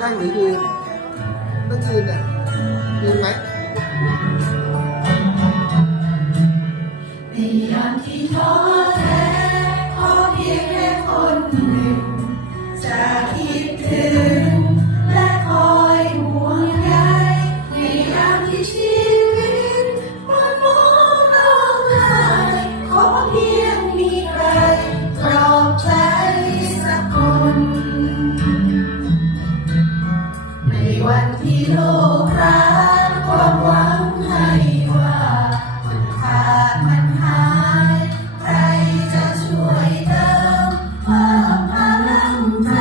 นั่งหรือยืนต้องยืนเนี่ยยืนไหมในยามที่ท้อแท้ขอเพียงแค่คนหนึ่งจะคิดถึงและคอยห่วงใยในยามที่ชีวิตมันมองร้องไห้ขอเพียงมีใครปลอบใจสักคนในวันที่โลกร้างความหวังให้ว่ามันขาดมันหายใครจะช่วยเติมเพิ่มพลังใจ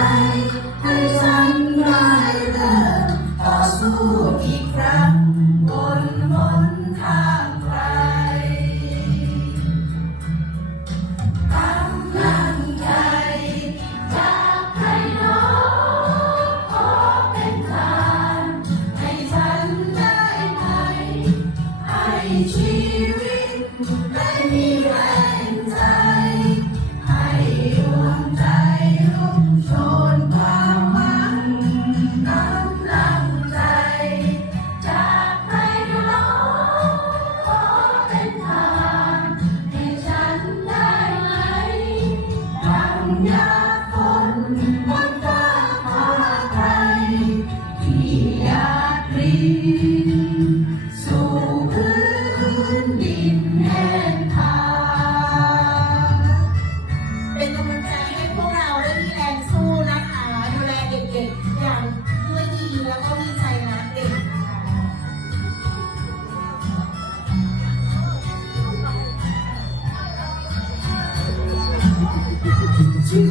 ให้ฉันได้เริ่มต่อสู้อีกครั้งบนหนทางไกลกำลังใจจากใครหนอขอเป็นทางให้ฉันได้ไหมให้ชีวิตได้มีแรงใจให้ดวงใจรุ่งโชนความหวังกำลังใจจากใครหนอขอเป็นทางให้ฉันได้ไหมดังหยาดฝนบนฟ้าฟ้าไกลที่หยาดรินสู่พื้นดินแห้งผากเป็นกำลังใจให้พวกเราได้มีแรงสู้นะคะดูแลเด็กๆอย่างด้วยดีแล้วก็มีใจรักเด็กค่ะชื่อ